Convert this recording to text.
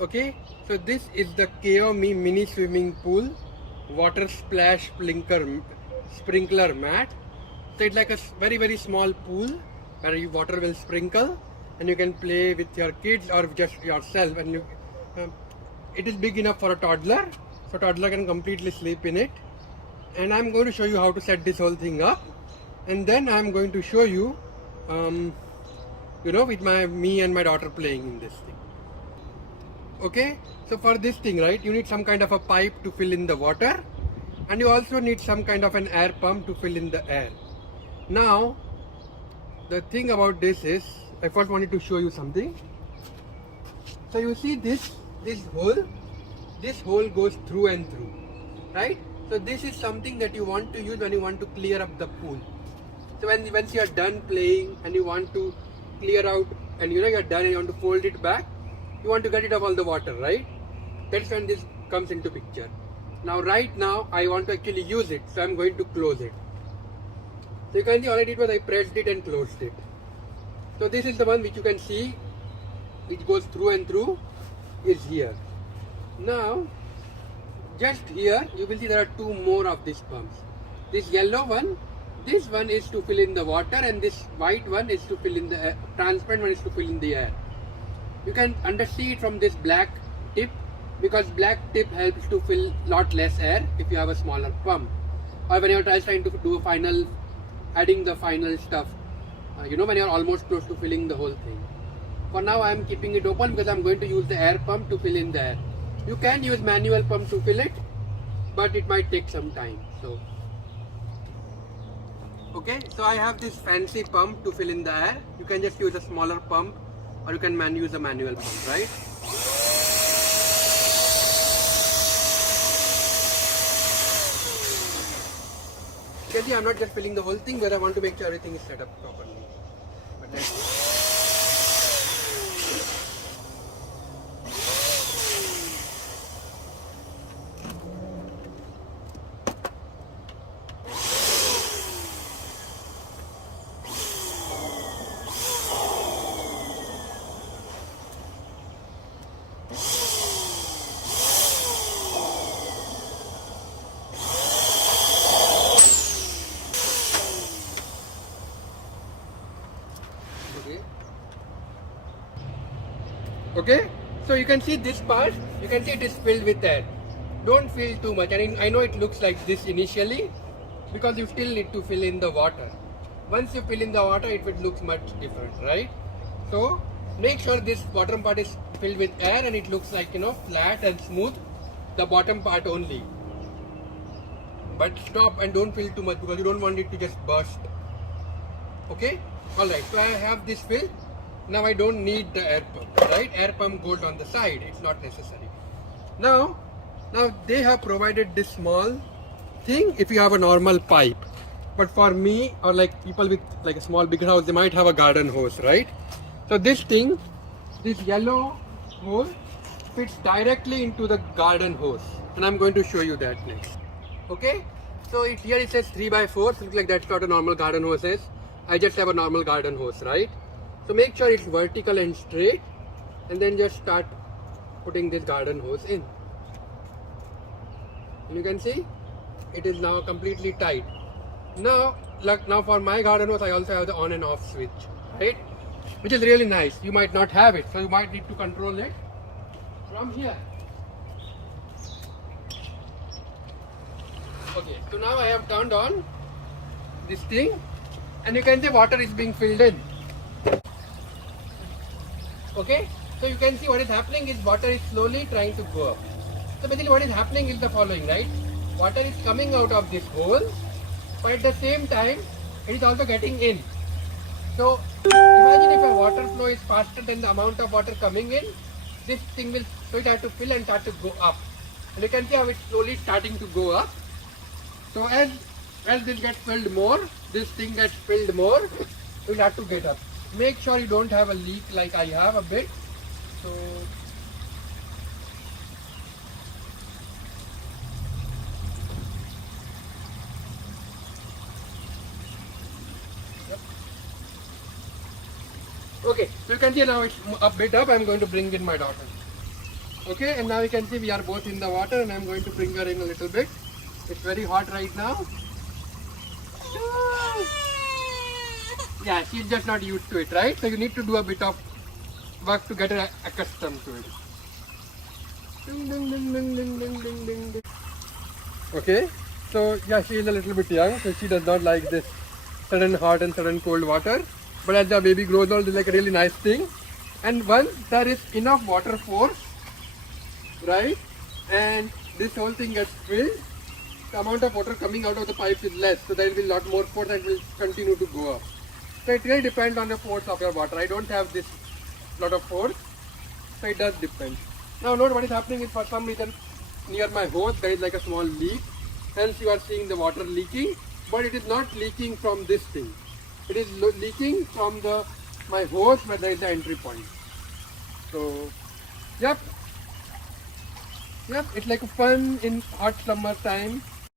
Okay, so this is the KOME mini swimming pool water splash sprinkler mat. So it's like a very small pool where water will sprinkle and you can play with your kids or just yourself, and it is big enough for a toddler, so toddler can completely sleep in it. And I'm going to show you how to set this whole thing up, and then I'm going to show you with me and my daughter playing in this thing. Okay, so for this thing, right, you need some kind of a pipe to fill in the water, and you also need some kind of an air pump to fill in the air. Now the thing about this is, I first wanted to show you something. So you see this hole goes through and through, right? So this is something that you want to use when you want to clear up the pool. So once you are done playing and you want to clear out, and you're done and you want to fold it back, you want to get rid of all the water, right? That's when this comes into picture. Now right now I want to actually use it, so I'm going to close it. So you can see all I did was I pressed it and closed it. So this is the one which you can see which goes through and through is here. Now just here you will see there are two more of these pumps. This yellow one, this one is to fill in the water, and this white one is to fill in the air. Transparent one is to fill in the air. You can undersee it from this black tip, because black tip helps to fill lot less air if you have a smaller pump, or when you're trying to do adding the final stuff, when you're almost close to filling the whole thing. For now I am keeping it open because I'm going to use the air pump to fill in the air. You can use manual pump to fill it, but it might take some time. So okay, so I have this fancy pump to fill in the air. You can just use a smaller pump, or you can use a manual pump, right? You can see I'm not just filling the whole thing, but I want to make sure everything is set up properly. But let's Okay, so you can see this part, you can see it is filled with air. Don't fill too much. I know it looks like this initially because you still need to fill in the water. Once you fill in the water, it will look much different, right? So make sure this bottom part is filled with air and it looks like, flat and smooth, the bottom part only. But stop and don't fill too much because you don't want it to just burst. Okay, alright, so I have this filled. Now I don't need the air pump, right? Air pump goes on the side, it's not necessary. Now they have provided this small thing if you have a normal pipe. But for me, or like people with like a small bigger house, they might have a garden hose, right? So this thing, this yellow hose fits directly into the garden hose, and I'm going to show you that next. Okay, so here it says 3x4, so looks like that's what a normal garden hose is. I just have a normal garden hose, right? So make sure it's vertical and straight, and then just start putting this garden hose in. And you can see it is now completely tight. Now for my garden hose, I also have the on and off switch, right? Which is really nice. You might not have it, so you might need to control it from here. Okay, so now I have turned on this thing, and you can see water is being filled in. Okay, so you can see what is happening is water is slowly trying to go up. So basically what is happening is the following, right? Water is coming out of this hole, but at the same time it is also getting in. So imagine if a water flow is faster than the amount of water coming in, this thing will start to fill and start to go up. And you can see how it's slowly starting to go up. So as this gets filled more, this thing gets filled more, it will have to get up. Make sure you don't have a leak like I have a bit. So yep. Okay, so you can see now it's a bit up. I'm going to bring in my daughter. Okay, and now you can see we are both in the water, and I'm going to bring her in a little bit. It's very hot right now. Yeah, she's just not used to it, right? So you need to do a bit of work to get her accustomed to it. Ding, ding, ding, ding, ding, ding, ding, ding, ding. Okay, so yeah, she is a little bit young, so she does not like this sudden hot and sudden cold water. But as the baby grows old, it's like a really nice thing. And once there is enough water force, right, and this whole thing gets filled, the amount of water coming out of the pipes is less, so there will be a lot more force and it will continue to go up. So it really depends on the force of your water. I don't have this lot of force, so it does depend. Now note what is happening is, for some reason near my hose there is like a small leak, hence you are seeing the water leaking, but it is not leaking from this thing. It is leaking from my hose where there is the entry point. So yep, it's like fun in hot summer time